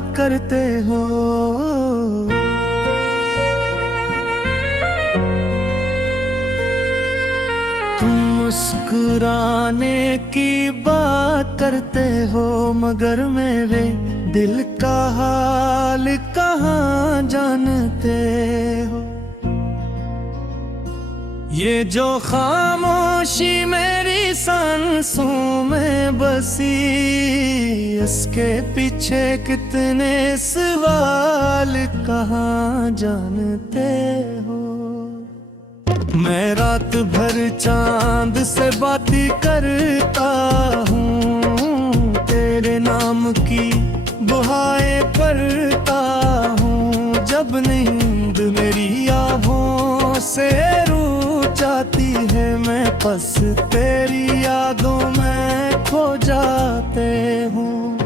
बात करते हो। तुम मुस्कुराने की बात करते हो, मगर मेरे दिल का हाल कहाँ जानते हो। ये जो खामोशी मेरी सांसों में बसी, इसके पीछे कितने सवाल कहाँ जानते हो। मैं रात भर चांद से बातें करता हूँ, तेरे नाम की दुआएं करता हूँ। जब नींद मेरी आँखों से रूठ जाती है, मैं बस तेरी यादों में खो जाते हूँ।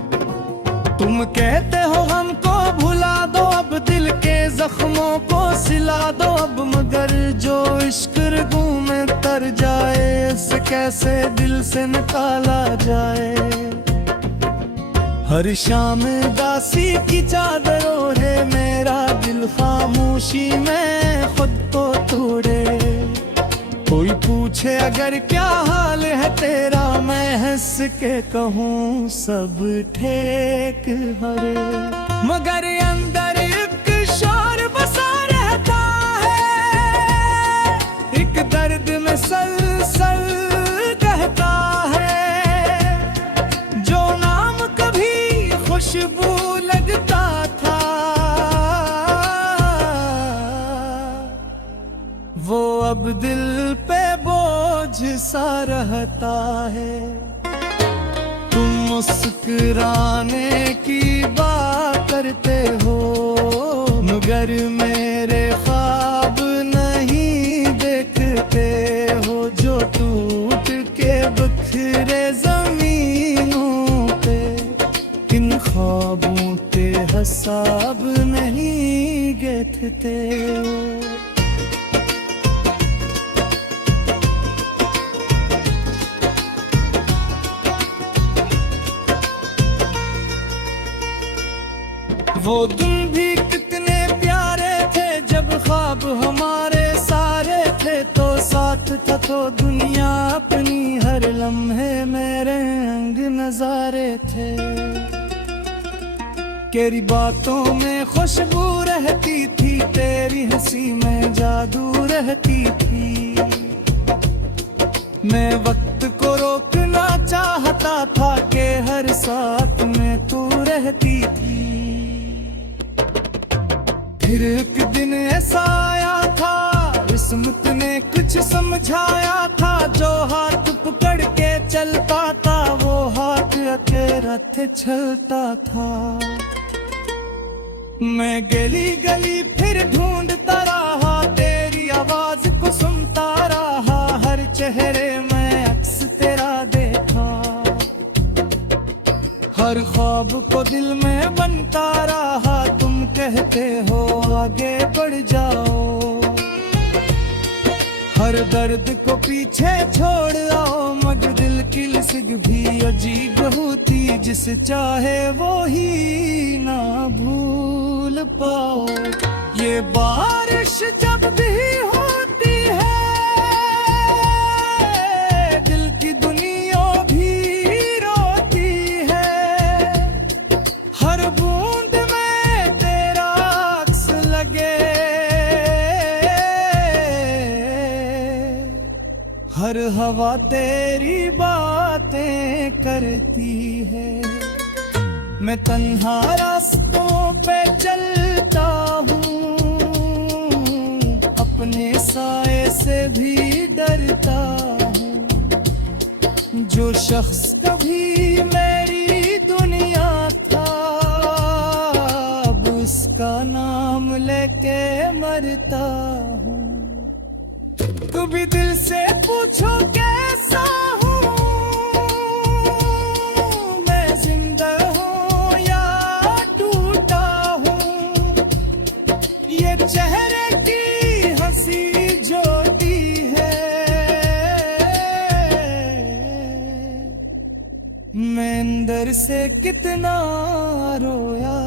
तुम कहते हो हमको भुला दो, अब दिल के जख्मों को सिला दो अब, मगर जो इश्क रगों में तर जाए, इसे कैसे दिल से निकाला जाए। हर शाम दासी की चादर ओढ़े मेरा दिल, खामोशी में खुद को तोड़े। कोई पूछे अगर क्या हाल है तेरा, मैं हंस के कहूँ सब ठीक हरे। मगर अंदर एक शोर बसा रहता है, एक दर्द में सल कहता है। जो नाम कभी खुशबू लगता था, वो अब दिल पे बोझ सा रहता है। तुम मुस्कुराने की बात करते हो, मगर मेरे ख्वाब नहीं देखते हो। जो टूट के बिखरे जमीनों पे, इन ख्वाबों के हिसाब नहीं देखते हो। वो दिन भी कितने प्यारे थे, जब ख्वाब हमारे सारे थे। तो साथ था तो दुनिया अपनी, हर लम्हे मेरे अंग नजारे थे। तेरी बातों में खुशबू रहती थी, तेरी हंसी में जादू रहती थी। मैं वक्त को रोकना चाहता था कि हर साथ में तू रहती थी। फिर एक दिन ऐसा आया था, किस्मत ने कुछ समझाया था। जो हाथ पकड़ के चलता था, वो हाथ अकेला थे चलता था। मैं गली गली फिर ढूंढता रहा, तेरी आवाज को सुनता रहा। हर चेहरे में अक्स तेरा देखा, हर ख्वाब को दिल में बनता रहा। तुम कहते हो आगे बढ़ जाओ, हर दर्द को पीछे छोड़ आओ। मगर दिल की लिस्ग भी अजीब होती, जिसे चाहे वो ही ना भूल पाओ। ये बारिश जब भी होती है, दिल की दुनिया भी रोती है। हर बूंद में तेरा अक्स लगे, हर हवा तेरी बातें करती है। मैं तन्हा रास्तों पे चलता हूँ, अपने साए से भी डरता हूँ। जो शख्स कभी मेरी दुनिया था, अब उसका नाम लेके मरता हूँ। कभी दिल से पूछो कैसा हूँ, मैं जिंदा हूँ या टूटा हूँ। ये चेहरे की हंसी जोती है, मैं अंदर से कितना रोया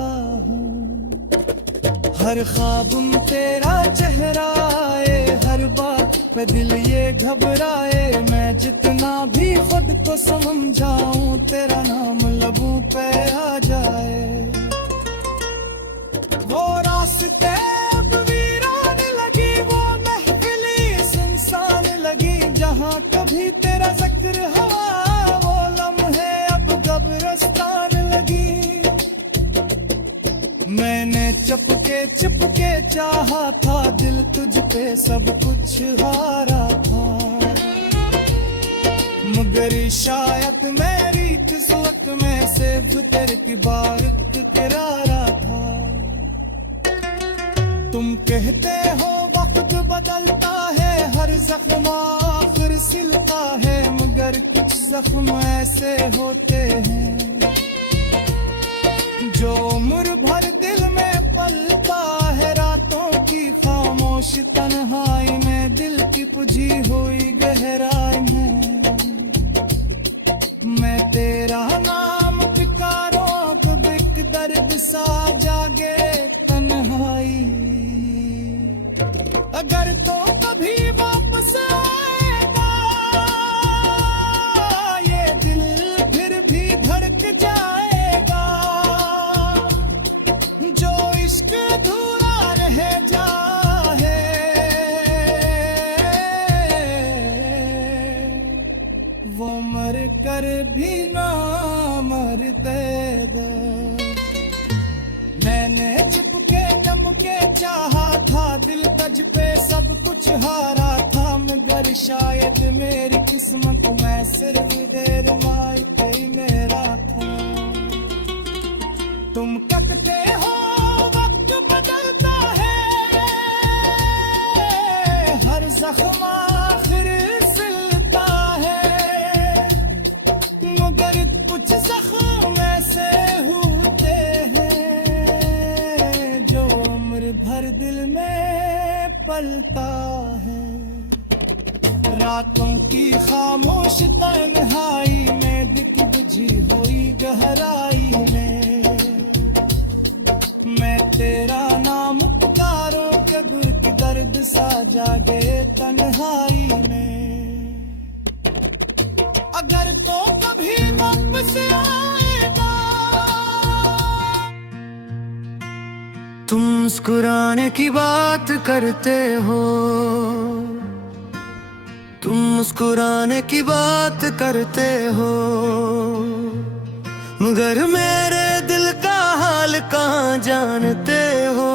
हर ख्वाब में तेरा चेहरा आए, हर बात पे दिल ये घबराए। मैं जितना भी खुद को समझाऊं, तेरा नाम लबों पे आ जाए। वो रास्ते अब वीरान लगी, वो महफिली सुनसान लगी। जहाँ कभी तेरा जिक्र हुआ, वो लम्हे अब कब्रिस्तान लगी। मैंने चुपके चाहा था, दिल तुझ पे सब कुछ हारा था। मगर शायद मेरी किस्मत में सिर्फ तेरे की बारिक किरारा था। तुम कहते हो वक्त बदलता है, हर जख्म आखिर सिलता है। मगर कुछ जख्म ऐसे होते हैं जो उम्र भर दिल में पलता है। रातों की खामोश तन्हाई में, दिल की बुझी हुई गहराई में, मैं तेरा नाम पुकारूं। कब एक दर्द सा जागे तन्हाई। अगर तो कभी वापस आएगा, ये दिल फिर भी धड़क जाएगा। जो इश्क अधूरा रह जाए, वो मर कर भी ना मरते दो। मैंने चिपके जम के चाहा था, दिल तज पे सब कुछ हारा था। मगर शायद मेरी किस्मत में सिर्फ देर माई पे मेरा था। तुम कहते हो वक्त बदलता है, हर जख्म आखिर सिलता है। मगर कुछ जख्म ऐसे होते हैं जो उम्र भर दिल में पलता है। रातों की खामोश तन्हाई में, दिख बुझी हुई गहराई में, मैं तेरा नाम पुकारूं। कब्र की दर्द सा जागे तन्हाई में। अगर तो कभी वापस आएगा। तुम मुस्कुराने की बात करते हो, तुम मुस्कुराने की बात करते हो। मगर मेरे दिल का हाल कहाँ जानते हो।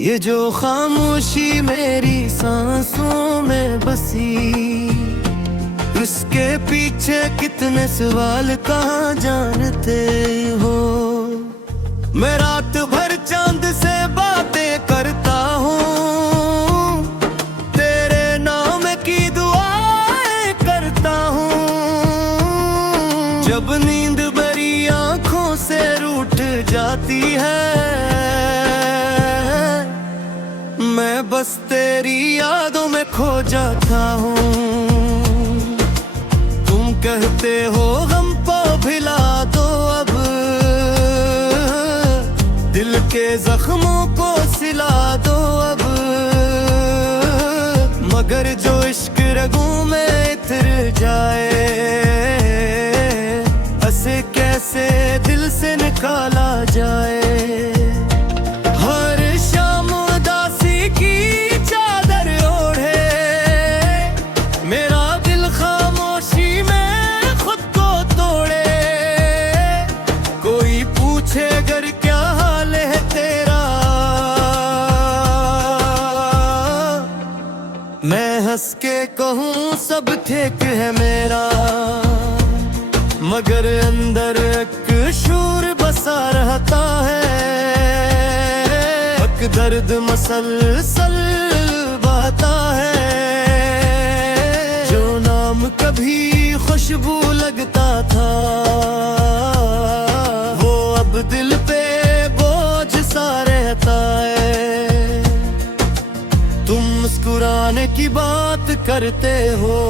ये जो खामोशी मेरी सांसों में बसी, इसके पीछे कितने सवाल कहाँ जानते हो। मैं रात भर चांद से बातें करता हूँ, तेरे नाम की दुआएं करता हूँ। जब नींद भरी आंखों से रूठ जाती है, मैं बस तेरी यादों में खो जाता हूँ। तुम कहते हो गम को भिला दो अब, दिल के जख्मों को सिला दो अब। मगर जो इश्क रगों में इतर जाए, ऐसे कैसे दिल से निकाला जाए। हर शाम उदासी की चादर ओढ़े, मेरा दिल खामोशी में खुद को तोड़े। कोई पूछे अगर क्या हाल है तेरा, मैं हंस के कहूँ सब ठीक है मेरा। मगर अंदर एक शूर बसा रहता है, हक दर्द मसलसल बहता है। जो नाम कभी खुशबू लगता था, वो अब दिल पे बोझ सा रहता है। तुम मुस्कुराने की बात करते हो,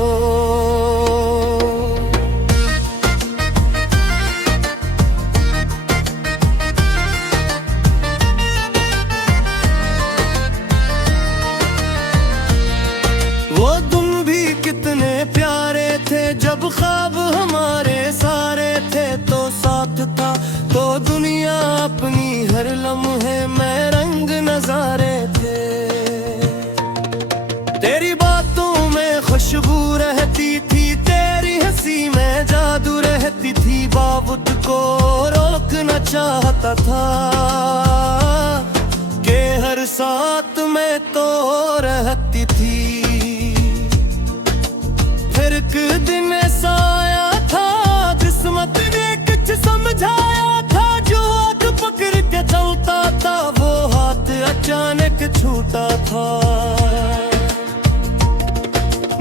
चाहता था कि हर साथ में तो रहती थी। फिर एक दिन ऐसा आया था, किस्मत ने कुछ समझाया था। जो हाथ पकड़ के चलता था वो हाथ अचानक छूटा था।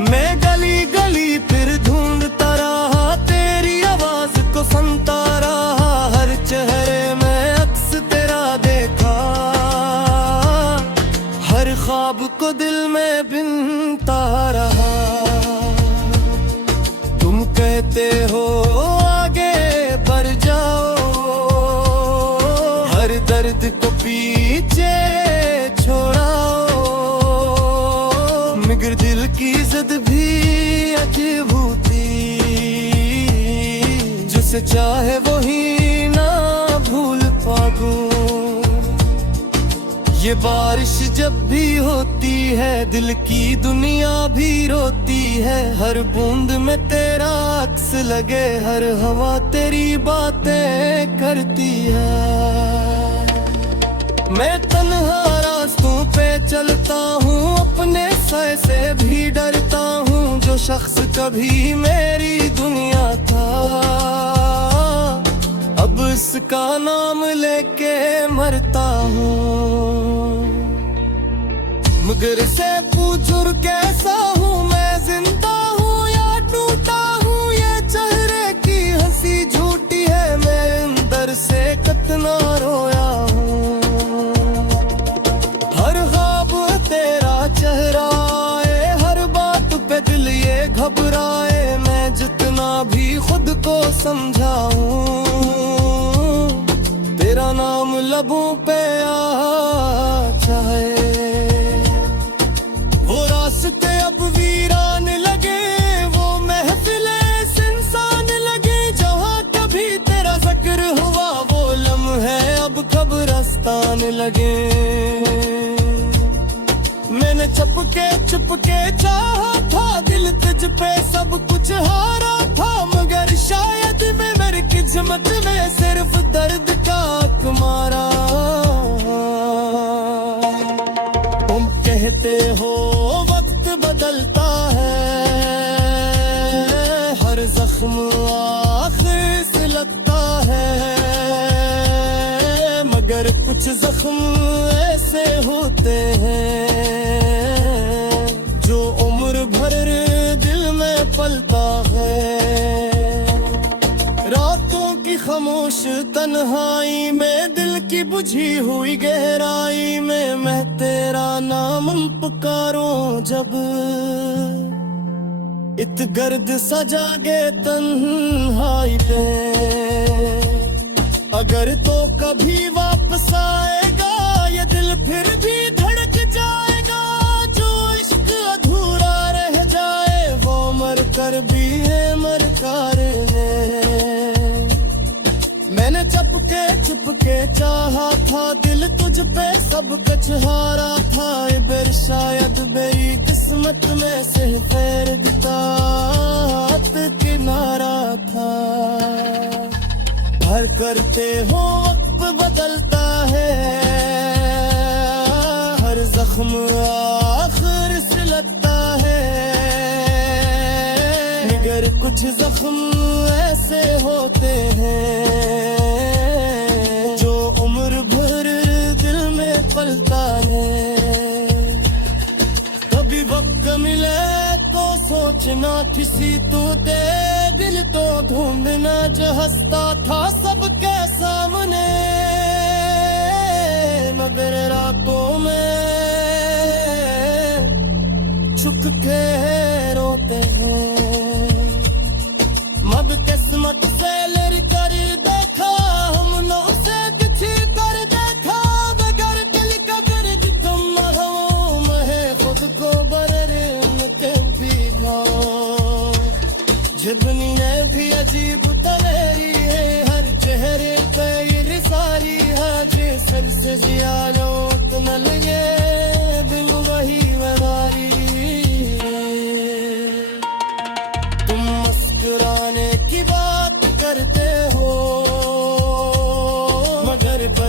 मैं गली गली फिर ढूंढता रहा, तेरी आवाज को सुनता रहा। हर चेहरे में अक्स तेरा देखा, हर ख्वाब को दिल में बिनता रहा। तुम कहते हो आगे बढ़ जाओ, हर दर्द को पीछे छोड़ाओ, मगर दिल की जिद भी अजीब होती, जिसे चाहे वही ना भूल पाऊं। ये बारिश जब भी होती है दिल की दुनिया भी रोती है। हर बूंद में तेरा अक्स लगे, हर हवा तेरी बातें करती है। मैं तन्हा रास्तों पे चलता हूँ, अपने सर से भी डरता हूँ। जो शख्स कभी मेरी दुनिया था, अब इसका नाम लेके मरता हूँ। मगर से पूछूं कैसा हूँ मैं, जिंदा हूँ या टूटा हूँ। ये चेहरे की हंसी झूठी है, मैं अंदर से कितना रोया हूँ। हर ख्वाब तेरा चेहरा आए, हर बात पे दिल ये घबराए। मैं जितना भी खुद को समझाऊं, तेरा नाम लबों पे आ जाए। वो रास्ते अब वीरान लगे, वो महफिलें सुनसान लगे। जहाँ कभी तेरा जिक्र हुआ वो लम्हे अब कब्रिस्तान लगे। मैंने छुपके चाहा था, दिल तुझ पे सब कुछ हारा था। मगर शायद मैं मेरी किस्मत में सिर्फ दर्द का हक मारा। तुम कहते हो वक्त बदलता है, हर जख्म आखिर से लगता है। मगर कुछ जख्म ऐसे होते हैं जो उम्र भर दिल में पलता है। रातों की खामोश तन्हाई में, दिल की बुझी हुई गहराई में, मैं तेरा नाम पुकारूं जब इत गर्द सजागे तन्हाई पे। अगर तो कभी वापस आएगा ये दिल फिर भी धड़क जाएगा। जो इश्क अधूरा रह जाए वो मर कर भी है मरकार है। मैंने छुपके चाहा था, दिल तुझ पे सब कुछ हारा था। इबर शायद मेरी किस्मत में से फेर दिता किनारा था। हर करते हो वक्त बदलता है, हर जख्म आखिर से लगता है। मगर कुछ जख्म ऐसे होते हैं जो उम्र भर दिल में पलता है। कभी वक्त मिले तो सोचना किसी तू दे, दिल तो ढूंढना जो हंसता था सबके सामने। मगर रातों में छुप के रोते हैं। मब किस्मत से लड़ कर देखा, हमने उसे किसी कर देखा। बगैर दिल का गर्द तुम मरो, मैं खुद को बररे उनके भी खाओ। जितनी ने भी अजीब तलेरी है, हर चेहरे पे ये सारी है। सर से जियालो न लगे दिल वही वही। तुम मुस्कुराने की बात करते हो,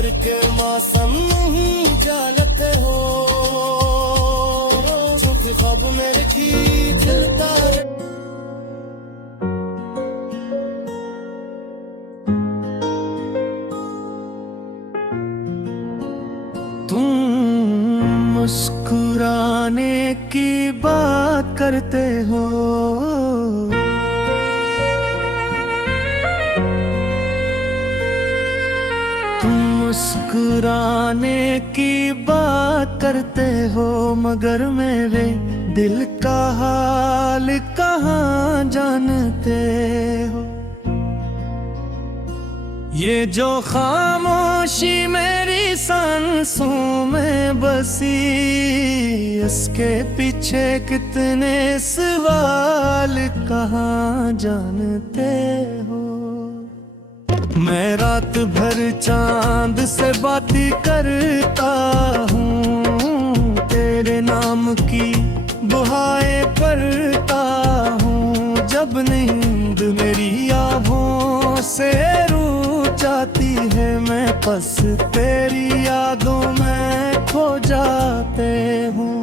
भर के मौसम नहीं जालते हो, सुख ख्वाब मेरे की खिलता रहे। तुम मुस्कुराने की बात करते हो, तुम मुस्कुराने की बात करते हो, मगर मेरे दिल का हाल कहाँ जानते हो। ये जो खामोशी मेरी सांसों में बसी, इसके पीछे कितने सवाल कहाँ जानते हो। मैं रात भर चांद से बातें करता हूँ, तेरे नाम की दुआएं करता हूँ। जब नींद मेरी आँखों से रूठ जाती है, मैं बस तेरी यादों में खो जाते हूँ।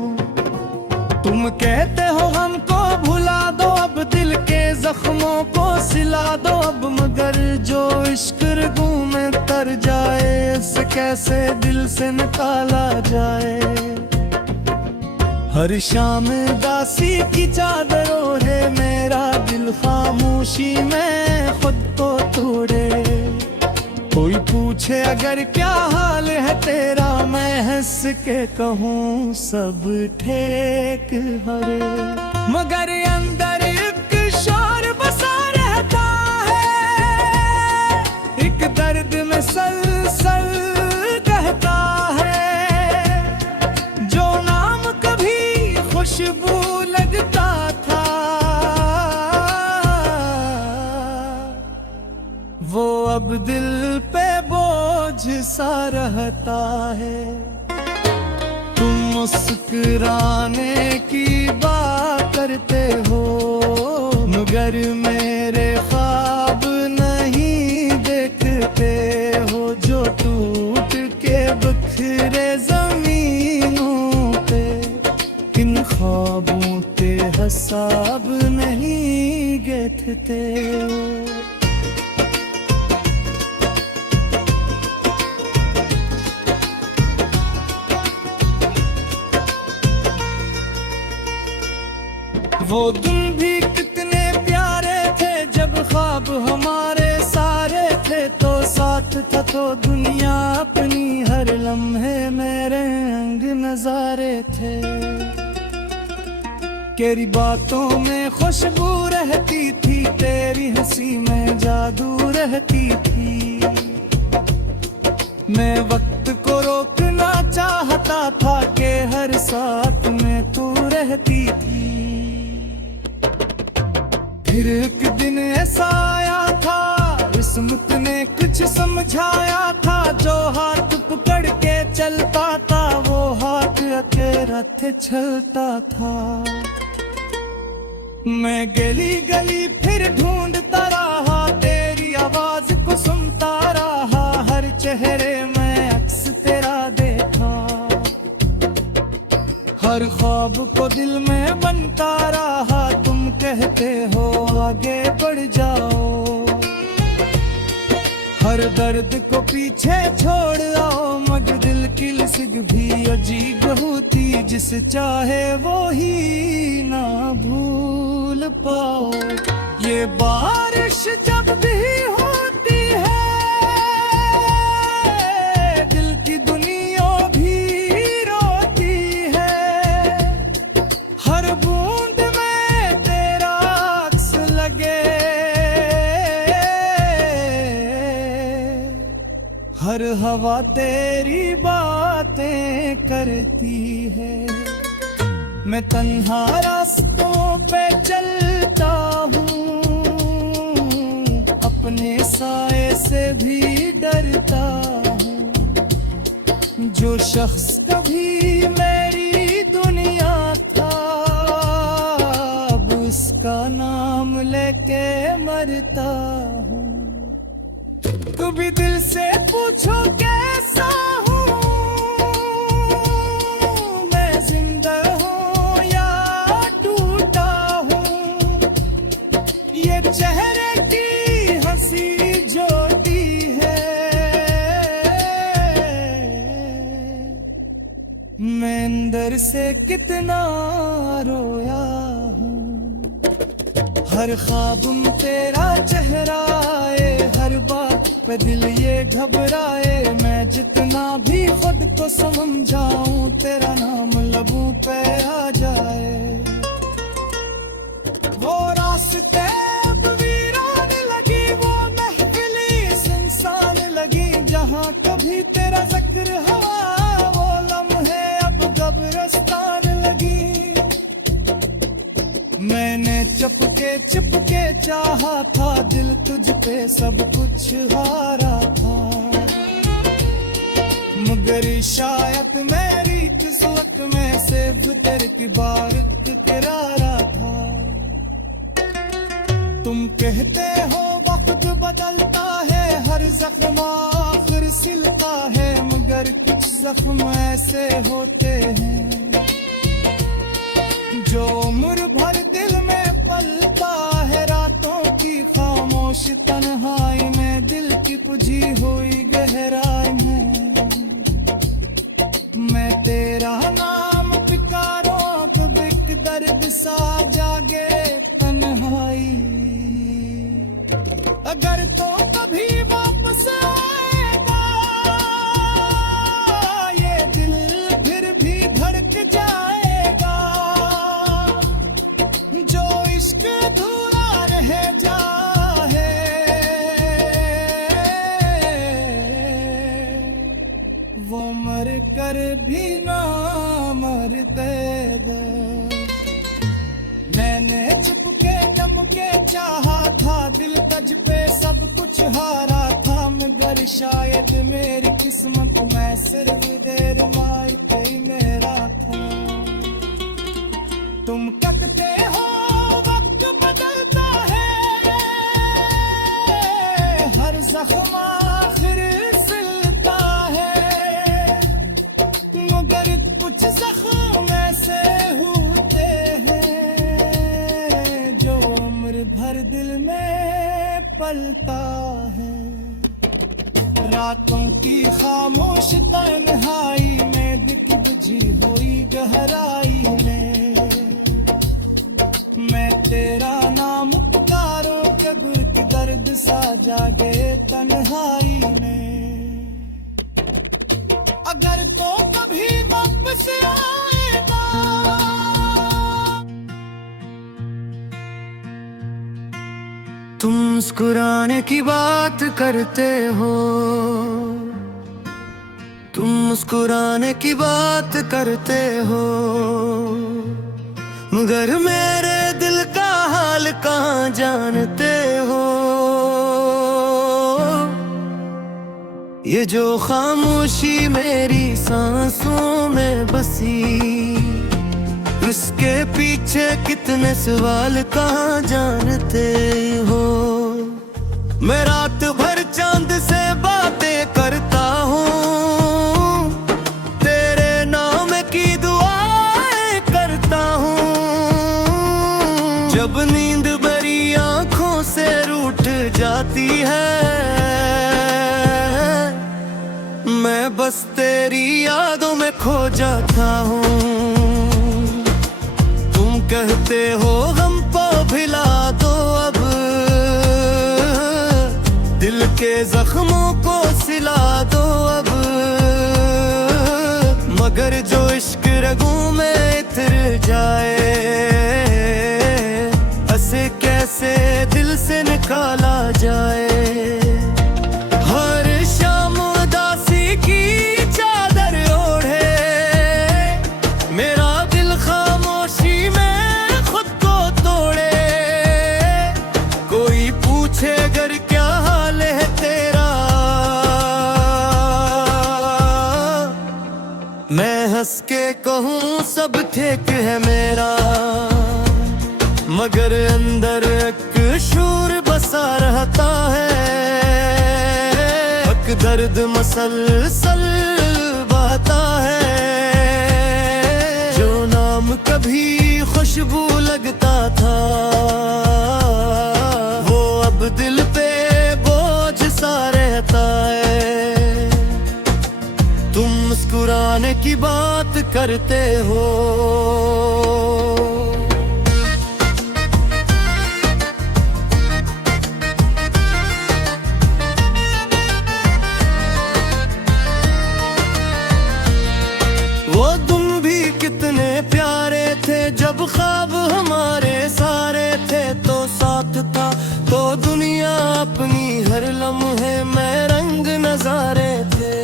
तुम कहते हो हमको भुला दो, अब दिल के जख्मों को सिला दो अब, मगर जो इश्क रगों में तर जाए, इसे कैसे दिल से निकाला जाए। हर शाम दासी की चादर ओढ़े मेरा दिल, खामोशी में खुद को तोड़े। कोई पूछे अगर क्या हाल है तेरा, मैं हंस के कहूँ सब ठीक हरे, मगर अंदर एक शोर बसा रहता है, एक दर्द में सल कहता है। जो नाम कभी खुशबू लगता था, वो अब दिल पे बोझ सा रहता है। तुम मुस्कुराने की बात करते हो, मगर मेरे ख्वाब नहीं देखते हो। जो टूट के बिखरे जमीनों पे, किन ख्वाबों के हिसाब नहीं देखते हो। वो दिन भी कितने प्यारे थे, जब ख्वाब हमारे सारे थे। तो साथ था तो दुनिया अपनी, हर लम्हे मेरे अंग नजारे थे। तेरी बातों में खुशबू रहती थी, तेरी हंसी में जादू रहती थी। मैं वक्त को रोकना चाहता था कि हर साथ में तू रहती थी। फिर एक दिन ऐसा आया था, किस्मत ने कुछ समझाया था। जो हाथ पकड़ के चलता था, वो हाथ अकेला थे चलता था। मैं गली गली फिर ढूंढता रहा, तेरी आवाज को सुनता रहा। हर चेहरे में अक्स तेरा देखा, हर ख्वाब को दिल में बनता रहा। तुम कहते हो आगे बढ़ जाओ, हर दर्द को पीछे छोड़ आओ। मगर दिल की लिस्ग भी अजीब होती, जिसे चाहे वो ही ना भूल पाओ। ये बारिश जब भी होती है, दिल की दुनिया भी रोती है। हर बूंद में तेरा अक्स लगे, हर हवा तेरी बातें करती है। मैं तन्हा रास्तों पे चलता हूँ, अपने साए से भी डरता हूँ। जो शख्स कभी मेरी दुनिया था, अब उसका नाम लेके मरता हूँ। कभी दिल से पूछो कैसे नजर से कितना रोया हूँ। हर ख्वाब में तेरा चेहरा आए, हर बात पे दिल ये घबराए। मैं जितना भी खुद को समझाऊं, तेरा नाम लबों पे आ जाए। वो रास्ते अब वीरान लगी, वो महफिली सुनसान लगी। जहाँ कभी तेरा जिक्र हुआ, वो लम्हे अब कब्रिस्तान लगी। मैंने चुपके चाहा था, दिल तुझ पे सब कुछ हारा था। मगर शायद मेरी किस्मत में से भीतर की बारिक किरारा था। तुम कहते हो वक्त बदलता है, हर जख्म आखिर सिलता है। मगर कुछ जख्म ऐसे होते हैं जो उम्र भर दिल में पलता है। रातों की खामोश तन्हाई में, दिल की बुझी हुई गहराई में, मैं तेरा नाम पुकारूं। कब एक दर्द सा जागे तन्हाई। अगर तो कभी वापस आएगा, ये दिल फिर भी धड़क जाएगा। जो इश्क अधूरा रह जाए, वो मर कर भी ना मरतेगा। मैंने चुपके दमके चाहा था, दिल तज पे सब कुछ हारा था। मगर शायद मेरी किस्मत में सिर्फ देर माई पे ही मेरा था। तुम कहते हो वक्त बदलता है, हर जख्म आखिर सिलता है। मगर कुछ जख्म ऐसे होते हैं जो उम्र भर दिल में पलता है। रातों की खामोश तन्हाई में, दिख बुझी हुई गहराई में, मैं तेरा नाम पुकारूं। कब्र की दर्द सा जागे तन्हाई में। अगर तो कभी वापस आएगा, तुम मुस्कुराने की बात करते हो, तुम मुस्कुराने की बात करते हो। मगर मेरे दिल का हाल कहाँ जानते हो। ये जो खामोशी मेरी सांसों में बसी, इसके पीछे कितने सवाल कहाँ जानते हो। मैं रात भर चांद से बातें करता हूँ, तेरे नाम की दुआएं करता हूँ। जब नींद भरी आंखों से रूठ जाती है, मैं बस तेरी यादों में खो जाता हूँ। तुम कहते हो गम को भिला दो अब, दिल के जख्मों को सिला दो अब। मगर जो इश्क रगों में इतर जाए, ऐसे कैसे दिल से निकाला जाए। हर शाम उदासी की चादर ओढ़े, मेरा दिल खामोशी में खुद को तोड़े। कोई पूछे अगर क्या हाल है तेरा, मैं हंस के कहूँ सब ठीक है मेरा। मगर अंदर एक शूर बसा रहता है, हक दर्द मसलसल बहता है। जो नाम कभी खुशबू लगता था, वो अब दिल पे बोझ सा रहता है। तुम मुस्कुरा पुराने की बात करते हो। वो तुम भी कितने प्यारे थे, जब ख्वाब हमारे सारे थे तो साथ था तो दुनिया अपनी, हर लम्हे में रंग नजारे थे।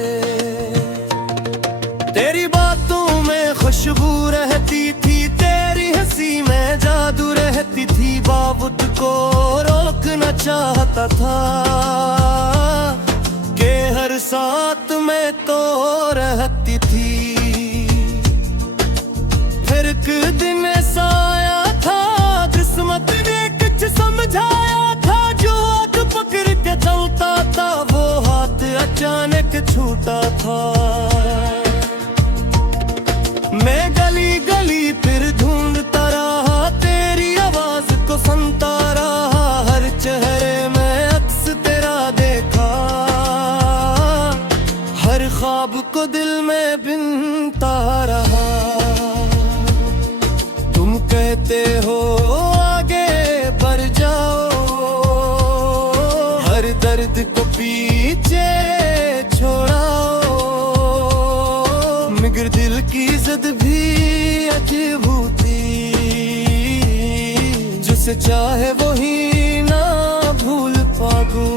तेरी बातों में खुशबू रहती थी, तेरी हंसी में जादू रहती थी। बावत को रोकना चाहता था कि हर साथ में तो रहती थी। फिर एक दिन ऐसा आया था, किस्मत ने कुछ समझाया था। जो हाथ पकड़ के चलता था वो हाथ अचानक छूटा था। मैं गली गली फिर ढूंढता रहा, तेरी आवाज को सुनता रहा। हर चेहरे में अक्स तेरा देखा, हर ख्वाब को दिल में बिनता रहा। कहते हो आगे बढ़ जाओ, हर दर्द को पीछे छोड़ाओ। मगर दिल की जिद भी अजीब होती, जिसे चाहे वही ना भूल पाऊं।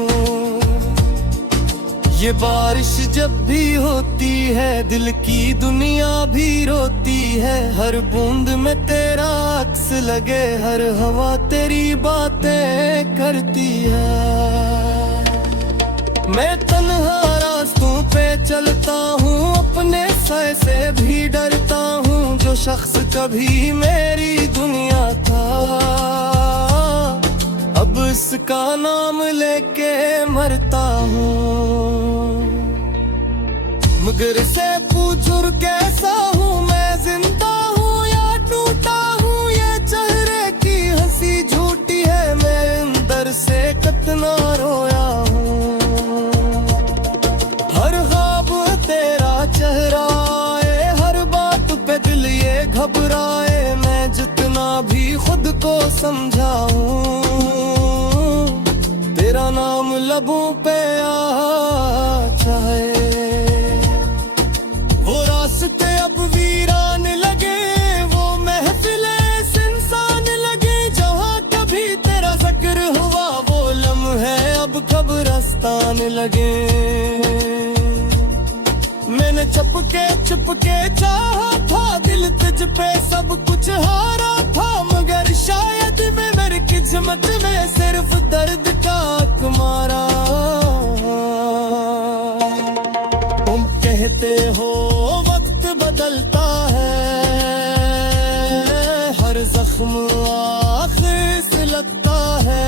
ये बारिश जब भी होती है, दिल की दुनिया भी रोती है। हर बूंद में तेरा अक्स लगे, हर हवा तेरी बातें करती है। मैं तन्हा रास्तों पे चलता हूँ, अपने सर से भी डरता हूँ। जो शख्स कभी मेरी दुनिया था, अब इसका नाम लेके मरता हूँ। मगर से पूछूं कैसा हूँ मैं, जिंदा हूँ या टूटा हूँ। ये चेहरे की हंसी झूठी है, मैं अंदर से कितना रोया हूँ। हर ख्वाब तेरा चेहरा आए, हर बात पे दिल ये घबराए। मैं जितना भी खुद को समझाऊं, तेरा नाम लबों पे आ जाए। वो रास्ते अब वीरान लगे, वो महफिलें सुनसान लगे। जहाँ कभी तेरा जिक्र हुआ, वो लम्हे अब कब्रिस्तान लगे। मैंने चुपके चाहा था, दिल तुझ पे सब कुछ हारा था। मगर शायद मैं मेरी किस्मत में सिर्फ दर्द का मारा। तुम कहते हो वक्त बदलता है, हर जख्म आखिर से लगता है।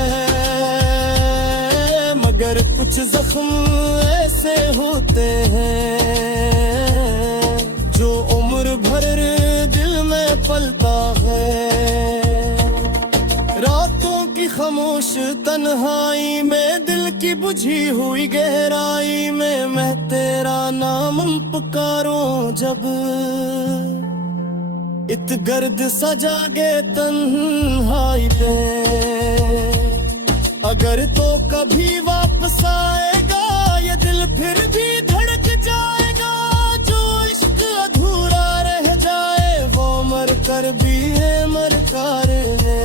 मगर कुछ जख्म ऐसे होते हैं, जो उम्र भर दिल में पलता है। रातों की खामोश तन्हाई में, दिल की बुझी हुई गहराई में, मैं तेरा नाम पुकारूं जब। इत गर्द सजागे तन्हाई पे, अगर तो कभी वापस आएगा ये दिल फिर भी धड़क जाएगा। जो इश्क अधूरा रह जाए वो मर कर भी है मरकार है।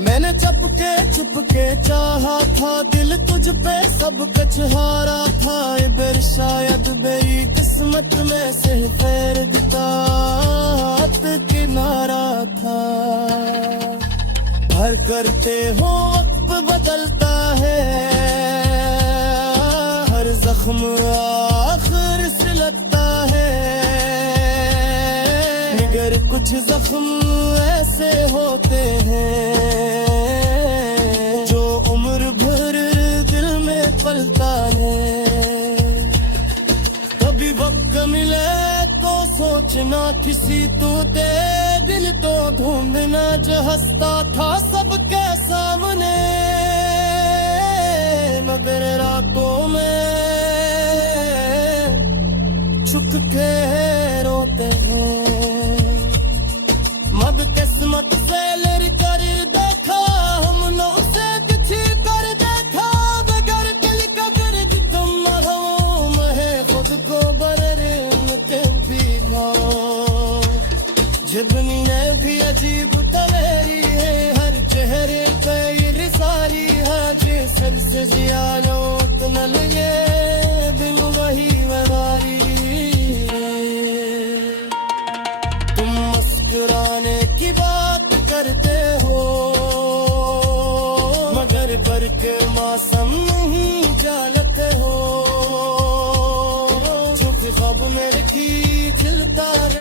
मैंने चुपके चाहा था, दिल तुझ पे सब कुछ हारा था। इधर शायद मेरी किस्मत में से पैर दितात किनारा था। हर करते हो वक्त बदलता है, हर जख्म आखिर से लगता है। मगर कुछ जख्म ऐसे होते हैं, जो उम्र भर दिल में पलता है। कभी वक्त मिले तो सोचना किसी तो दे दिल, तो ढूंढना जो हंसता था सबके सामने। मगर रातों में ये दुनिया भी अजीब तलेरी है, हर चेहरे पे ये सारी है, जे सर से जियालो उतना लगे दिल वही व्यवहारी। तुम मुस्कुराने की बात करते हो मगर बर्क मौसम नहीं जालते हो, चुप ख्वाब मेरे की खिलता रहे।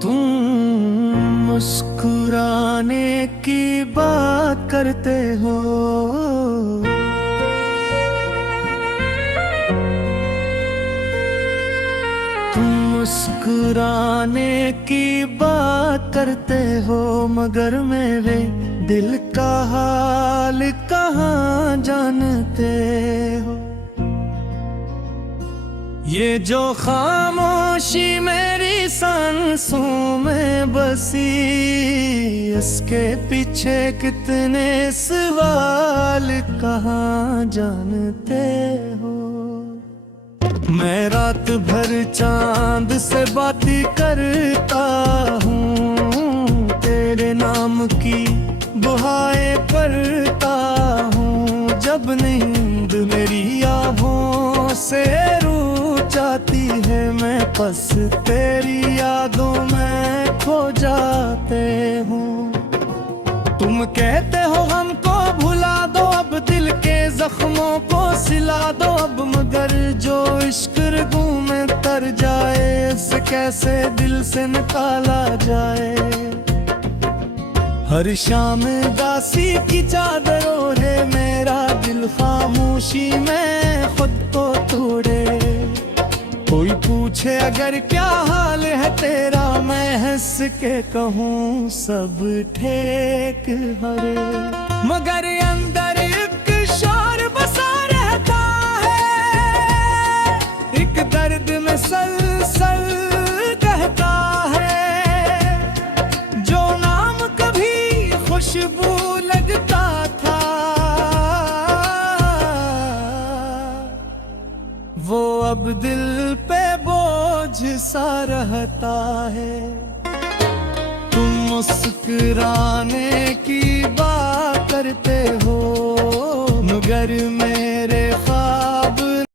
तुम मुस्कुराने की बात करते हो तुम मुस्कुराने की बात करते हो मगर मेरे दिल का हाल कहाँ जानते हो। ये जो खामोशी मेरी सांसों में बसी, इसके पीछे कितने सवाल कहाँ जानते हो। मैं रात भर चांद से बातें करता हूँ, तेरे नाम की दुआएं करता हूँ, जब नींद मेरी आँखों से जाती है मैं बस तेरी यादों में खो जाते हूँ। तुम कहते हो हमको भुला दो, अब दिल के जख्मों को सिला दो अब, मगर जो इश्क रगों में तर जाए इसे कैसे दिल से निकाला जाए। हर शाम दासी की चादर ओढ़े मेरा दिल खामोशी में खुद को तोड़े। कोई पूछे अगर क्या हाल है तेरा, मैं हंस के कहूँ सब ठीक हरे, मगर अंदर एक शोर बसा रहता है, एक दर्द में सलसल कहता है, जो नाम कभी खुशबू लगता था वो अब दिल पे बोझ सा रहता है। तुम मुस्कुराने की बात करते हो मगर मैं